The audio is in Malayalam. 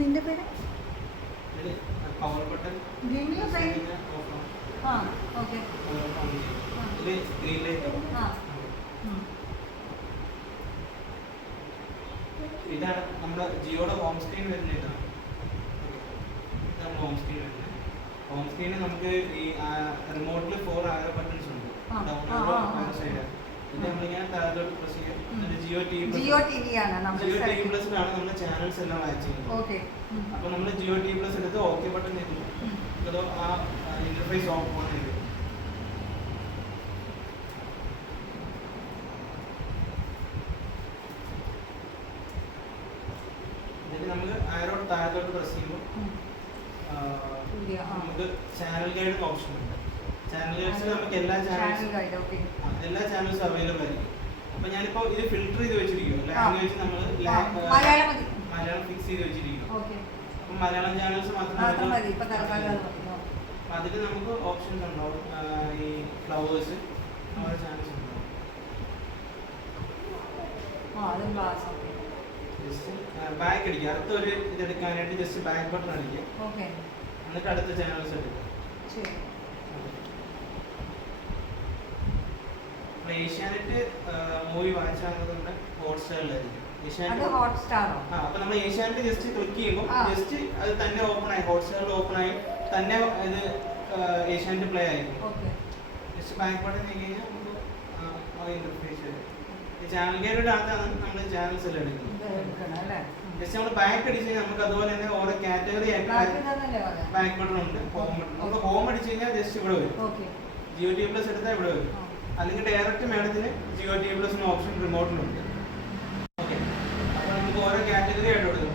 നിന്റെ പേര് പവർ ബട്ടൺ ആ ഓക്കെ ഗ്രീൻ ലൈറ്റ്. ഇതാണ് നമ്മുടെ ജിയോയുടെ ഹോം സ്ക്രീൻ വരുന്ന ഇതാണ്. ഇതാണ് ഹോം സ്ക്രീൻ വരുന്നത്. ഹോം സ്ക്രീനിൽ നമുക്ക് ഈ റിമോട്ടിൽ 4 ആരോ ബട്ടൺസ് ഉണ്ട്. ഡൗൺലോഡ് സൈഡ് ഇത് നമ്മളിങ്ങനെ താഴോട്ട് പ്രസ് ചെയ്യാം. എന്നിട്ട് ജിയോ ടി വി ആണ് പ്ലസിലാണ് നമ്മുടെ ചാനൽസ് എല്ലാം വാച്ച് ചെയ്യുന്നത്. അപ്പോൾ നമ്മൾ ജിയോ ടി പ്ലസ് എടുത്ത് ഓക്കെ ബട്ടൺ ചെയ്തു. അതോ ആ ഇന്റർഫേസ് ഓൺ ചെയ്തു. എന്നിട്ട് നമുക്ക് ആരോ താഴത്തോട്ട് പ്രസ് ചെയ്യുമ്പോൾ നമുക്ക് ചാനൽ ഗൈഡ് ഓപ്ഷൻ ഉണ്ട്. ചാനൽ ഗൈഡ്സിൽ നമുക്ക് എല്ലാ ചാനൽസും അവൈലബിൾ ആയിരിക്കും. അപ്പൊ ഞാനിപ്പോ ഇത് ഫിൽറ്റർ ചെയ്ത് വെച്ചിരിക്കും. ലാംഗ്വേജ് നമ്മൾ മലയാളം ഫിക്സ് ചെയ്ത് വെച്ചിരിക്കും. അപ്പൊ മലയാളം ചാനൽസ് മാത്രം അതിൽ നമുക്ക് ഓപ്ഷൻസ് ഉണ്ടാവും. ഈ ഫ്ലവേഴ്സ് നമ്മുടെ ചാനൽസ് ഉണ്ടാവും. ജസ്റ്റ് ബാക്ക് അടിക്കുക. അടുത്ത ഒരു ഇതെടുക്കാനായിട്ട് ജസ്റ്റ് ബാക്ക് ബട്ടൺ അടിക്കുക. എന്നിട്ട് അടുത്ത ചാനൽസ് എടുക്കുക. ഏഷ്യാനെറ്റ് മൂവി വാച്ച് ആകുന്നത് ഹോട്ട്സ്റ്റാറിലായിരിക്കും. അപ്പൊ നമ്മൾ ഏഷ്യാനെറ്റ് ജസ്റ്റ് ക്ലിക്ക് ചെയ്യുമ്പോൾ ജസ്റ്റ് അത് തന്നെ ഓപ്പൺ ആയി, ഹോട്ട്സ്റ്റാറിൽ ഓപ്പൺ ആയി തന്നെ ഇത് ഏഷ്യാനെറ്റ് പ്ലേ ആയിരിക്കും. ജസ്റ്റ് ബാക്ക് ബട്ടൺ ചെയ്ത് കഴിഞ്ഞാൽ നമുക്ക് ഇന്റർഫേസ് വരും. ഈ ചാനൽ ഗൈഡ് അകത്താണ് നമ്മൾ ചാനൽസ് എല്ലാം എടുക്കുന്നത്. ജസ്റ്റ് നമ്മൾ ബാക്ക് അടിച്ച് കഴിഞ്ഞാൽ നമുക്ക് അതുപോലെ തന്നെ ഓരോ കാറ്റഗറി ആയിട്ട് ബാക്ക് ബട്ടൺ ഉണ്ട്, ഹോം ബട്ടൺ. നമുക്ക് ഹോം അടിച്ച് കഴിഞ്ഞാൽ ജസ്റ്റ് ഇവിടെ വരും. ജിയോ ടി പ്ലസ് എടുത്താൽ ഇവിടെ വരും. അല്ലെങ്കിൽ ഡയറക്റ്റ് മേഡത്തിന് ജിയോ ടി പ്ലസ് ഓപ്ഷൻ റിമോട്ടിലുണ്ട്. ഓക്കെ, അപ്പോൾ നമുക്ക് ഓരോ കാറ്റഗറി ആയിട്ട് കൊടുക്കും.